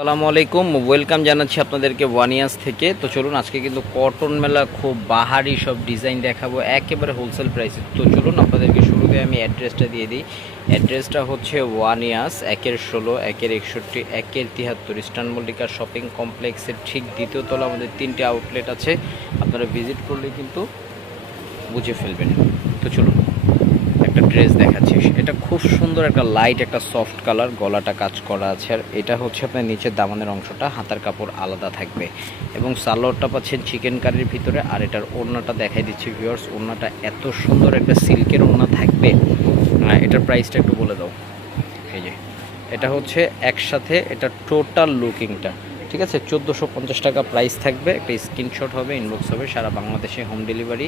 আসসালামু আলাইকুম। ওয়েলকাম জানাচ্ছি আপনাদেরকে ওয়ানিয়াস থেকে। তো চলুন, আজকে কিন্তু কটন মেলা খুব বাহারি সব ডিজাইন দেখাবো। একেবারে হোলসেল প্রাইসে তো চলুন, আপনাদেরকে শুরুতে আমি অ্যাড্রেসটা দিয়ে দিই। অ্যাড্রেসটা হচ্ছে ওয়ানিয়াস একের ষোলো, একের একষট্টি, একের তিয়াত্তর ইস্টার্ন মল্লিকা শপিং কমপ্লেক্সের ঠিক দ্বিতীয় তলা আমাদের তিনটে আউটলেট আছে। আপনারা ভিজিট করলে কিন্তু বুঝে ফেলবেন। তো চলুন। একটা ড্রেস দেখাচ্ছি। এটা খুব সুন্দর একটা লাইট একটা সফট কালার গলাটা কাজ করা আছে। আর এটা হচ্ছে আপনার নিচের দামানের অংশটা, হাতার কাপড় আলাদা থাকবে। এবং সালোয়ারটা পাচ্ছেন চিকেন কারির ভিতরে। আর এটার ওড়নাটা দেখাই দিচ্ছি ভিউয়ার্স ওড়নাটা এত সুন্দর একটা সিল্কের ওড়না থাকবে। এটার প্রাইসটা একটু বলে দাও। এই যে, এটা হচ্ছে একসাথে, এটা টোটাল লুকিংটা ঠিক আছে? চোদ্দোশো পঞ্চাশ টাকা প্রাইস থাকবে। একটা স্ক্রিনশট হবে ইনবক্স হবে, সারা বাংলাদেশে হোম ডেলিভারি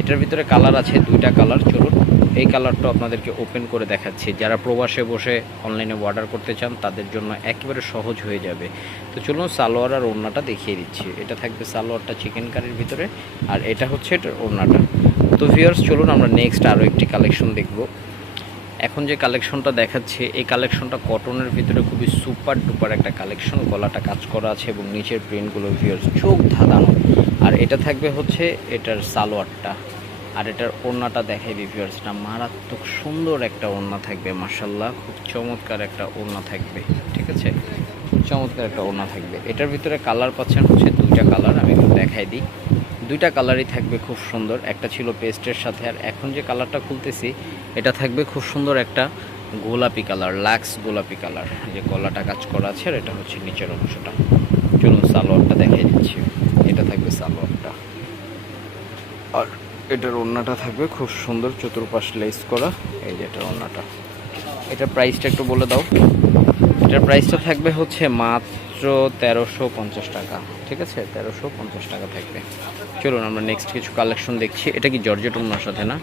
এটার ভিতরে কালার আছে দুইটা কালার চলুন। এই কালারটা আপনাদেরকে ওপেন করে দেখাচ্ছি। যারা প্রবাসে বসে অনলাইনে অর্ডার করতে চান, তাদের জন্য একেবারে সহজ হয়ে যাবে। তো চলুন সালোয়ার আর ওড়নাটা দেখিয়ে দিচ্ছি। এটা থাকবে সালোয়ারটা চিকেন কারির ভিতরে, আর এটা হচ্ছে এটার ওড়নাটা। তো ভিউয়ার্স চলুন আমরা নেক্সট আরও একটি কালেকশন দেখব। এখন যে কালেকশনটা দেখাচ্ছে, এই কালেকশনটা কটনের ভিতরে খুবই সুপার ডুপার একটা কালেকশন গলাটা কাজ করা আছে এবং নিচের প্রিন্টগুলো ভিউয়ার্স চোখ ধাঁধানো। আর এটা থাকবে হচ্ছে এটার সালোয়ারটা। আর এটার ওড়নাটা দেখাই দিই ভিউয়ার্সটা মারাত্মক সুন্দর একটা ওড়না থাকবে মার্শাল্লাহ খুব চমৎকার একটা ওড়না থাকবে, ঠিক আছে? চমৎকার একটা ওড়না থাকবে। এটার ভিতরে কালার পাচ্ছেন হচ্ছে দুইটা কালার আমি একটু দেখাই দিই। দুইটা কালারই থাকবে খুব সুন্দর, একটা ছিল পেস্টের সাথে আর এখন যে কালারটা খুলতেছি, এটা থাকবে খুব সুন্দর একটা গোলাপি কালার লাক্স গোলাপি কালার যে গলাটা কাজ করা আছে আর এটা হচ্ছে নিচের অংশটা। চলুন সালোয়ারটা দেখাই দিচ্ছি। এটা থাকবে সালোয়ারটা। আর এটার ওড়নাটা থাকবে খুব সুন্দর চতুর্পাশ লেস করা। এই যে এটার ওড়নাটা। এটার প্রাইসটা একটু বলে দাও। এটার প্রাইসটা থাকবে হচ্ছে মাত্র তেরোশো পঞ্চাশ টাকা, ঠিক আছে? তেরোশো পঞ্চাশ টাকা থাকবে। চলুন, আমরা নেক্সট কিছু কালেকশন দেখছি। এটা কি জর্জেট ওনার সাথে না?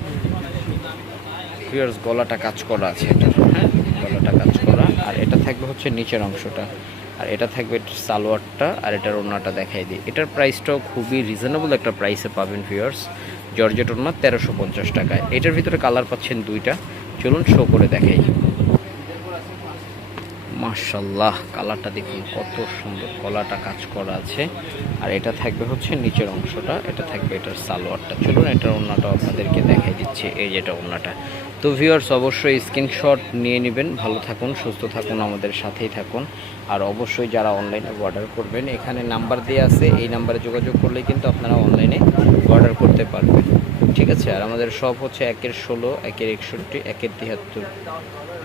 পিয়ার্স গলাটা কাজ করা আছে এটা। হ্যাঁ গলাটা কাজ করা। আর এটা থাকবে হচ্ছে নিচের অংশটা। আর এটা থাকবে সালোয়ারটা, আর এটার ওড়নাটা দেখাই দিই। এটার প্রাইসটাও খুবই রিজনেবল একটা প্রাইসে পাবেন ভিউয়ার্স জর্জেট ওড়না তেরোশো পঞ্চাশ টাকায়। এটার ভিতরে কালার পাচ্ছেন দুইটা। চলুন শো করে দেখাই। মার্শাল্লাহ কালারটা দেখুন কত সুন্দর, কলাটা কাজ করা আছে। আর এটা থাকবে হচ্ছে নিচের অংশটা, এটা থাকবে এটার সালোয়ারটা। চলুন এটার ওড়নাটা আপনাদেরকে দেখাই দিচ্ছে, এই যেটা ওড়নাটা। তো ভিউয়ার্স অবশ্যই স্ক্রিনশট নিয়ে নেবেন, ভালো থাকুন, সুস্থ থাকুন, আমাদের সাথেই থাকুন। আর অবশ্যই যারা অনলাইনে অর্ডার করবেন, এখানে নাম্বার দেওয়া আছে, এই নাম্বারে যোগাযোগ করলে কিন্তু আপনারা অনলাইনে অর্ডার করতে পারবেন। ঠিক আছে? আর আমাদের সব হচ্ছে একের ষোলো, একের একষট্টি, একের তিয়াত্তর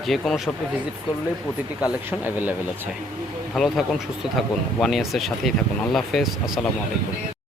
যে কোনো শপে ভিজিট করলে প্রতিটি কালেকশন অ্যাভেলেবেল আছে। ভালো থাকুন, সুস্থ থাকুন ওয়ান ইয়ার্সের সাথেই থাকুন। আল্লাহ হাফেজ, আসসালামু আলাইকুম।